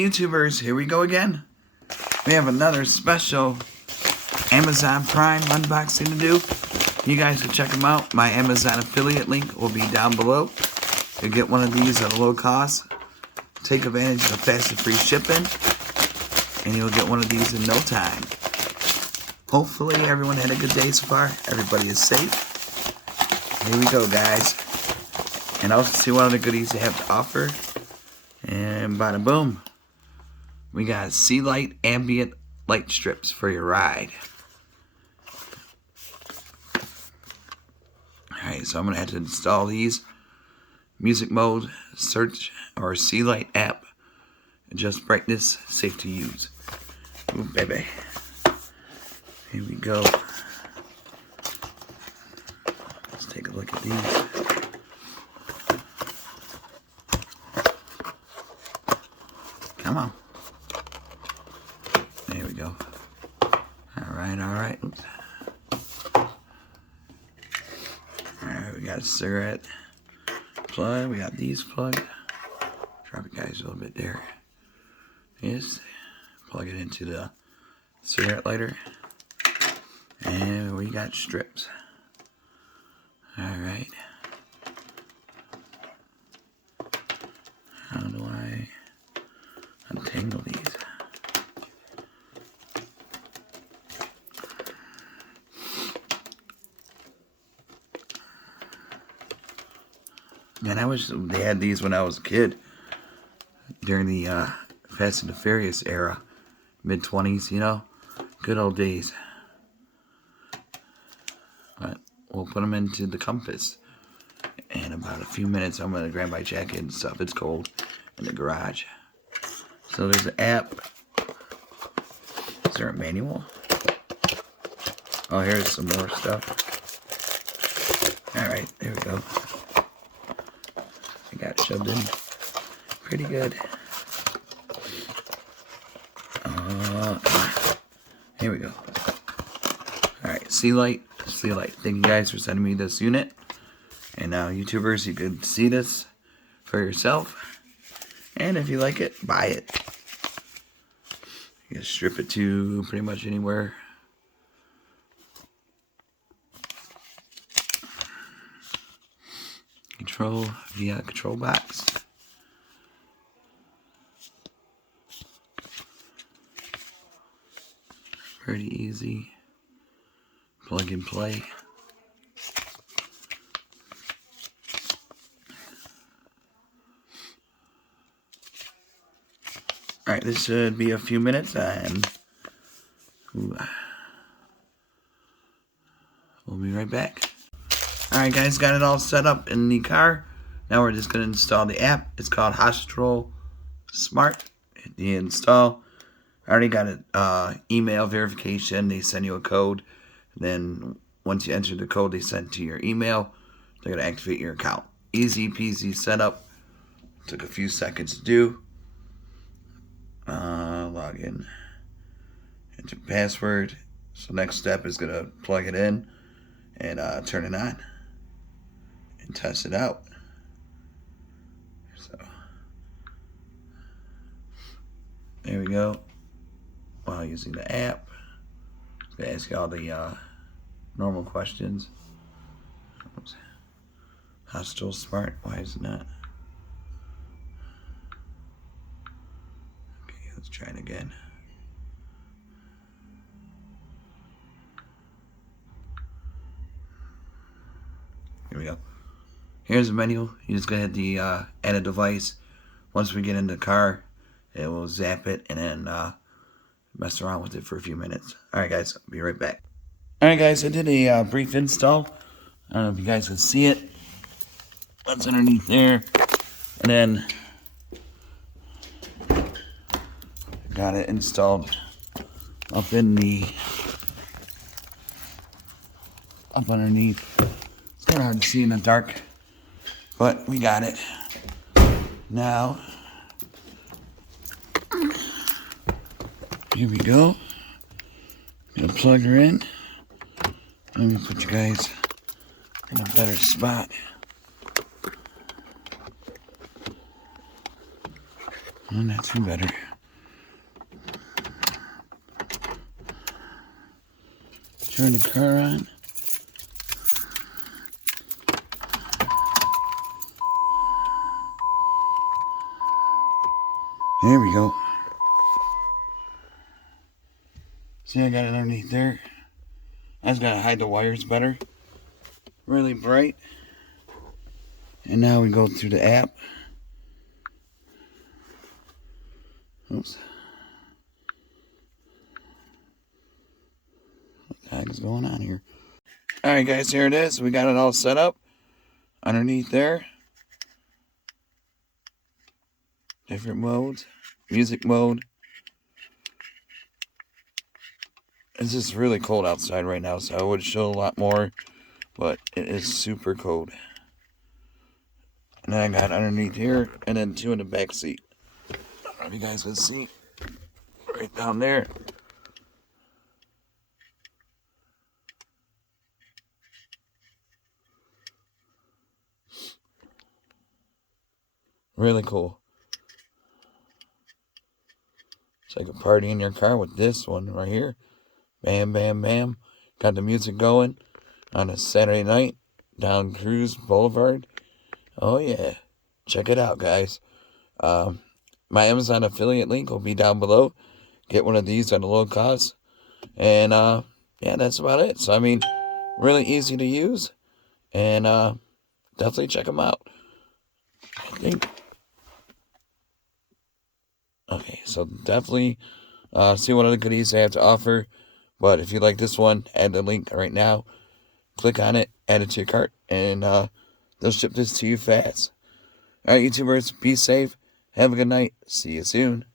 YouTubers, here we go again. We have another special Amazon Prime unboxing to do. You guys can check them out. My Amazon affiliate link will be down below. You'll get one of these at a low cost. Take advantage of fast and free shipping. And you'll get one of these in no time. Hopefully everyone had a good day so far. Everybody is safe. Here we go, guys. And I'll see what other goodies they have to offer. And bada boom. We got Sealight ambient light strips for your ride. Alright, so I'm going to have to install these. Music mode, search or Sealight app. Adjust brightness, safe to use. Ooh, baby. Here we go. Let's take a look at these. Come on. There we go. Alright. Oops. Alright, we got a cigarette plug. We got these plugged. Drop it, guys, a little bit there. Yes. Plug it into the cigarette lighter. And we got strips. Alright. How do I untangle these? Man, I wish they had these when I was a kid. During the Fast and the Furious era. Mid-20s, you know. Good old days. But we'll put them into the compass. In about a few minutes, I'm going to grab my jacket and stuff. It's cold in the garage. So there's an app. Is there a manual? Oh, here's some more stuff. Alright, there we go. I got it shoved in pretty good. Here we go. Alright, Sealight. Thank you guys for sending me this unit. And now, YouTubers, you can see this for yourself. And if you like it, buy it. You can strip it to pretty much anywhere. Control via control box. Pretty easy. Plug and play. Alright, this should be a few minutes and we'll be right back. Alright guys, got it all set up in the car. Now we're just going to install the app. It's called Hostro Smart. Hit the install. I already got an email verification. They send you a code. Then once you enter the code they send to your email, they're going to activate your account. Easy peasy setup. Took a few seconds to do. Log in. Enter password. So next step is going to plug it in and turn it on and test it out. So there we go. While using the app, it's going to ask you all the normal questions. Oops. Hostile Smart, why is it not? Okay, let's try it again. Here we go. Here's the menu. You just go ahead to add a device. Once we get in the car, it will zap it and then mess around with it for a few minutes. Alright guys, I'll be right back. Alright guys, I did a brief install. I don't know if you guys can see it. What's underneath there. And then got it installed up underneath. It's kind of hard to see in the dark, but we got it. Now, here we go. Gonna plug her in. Let me put you guys in a better spot. Well, not too better. Turn the car on. There we go. See, I got it underneath there. I just gotta hide the wires better. Really bright. And now we go through the app. Oops. What the heck is going on here? Alright guys, here it is. We got it all set up. Underneath there. Different modes. Music mode. It's just really cold outside right now, so I would show a lot more, but it is super cold. And then I got underneath here, and then two in the back seat. I don't know if you guys can see. Right down there. Really cool. It's like a party in your car with this one right here. Bam, bam, bam. Got the music going on a Saturday night down Cruise Boulevard. Oh, yeah. Check it out, guys. My Amazon affiliate link will be down below. Get one of these at a low cost. And, yeah, that's about it. So, I mean, really easy to use. And, definitely check them out. I think. Okay, so definitely see what other goodies they have to offer. But if you like this one, add the link right now. Click on it, add it to your cart, and they'll ship this to you fast. All right, YouTubers, be safe. Have a good night. See you soon.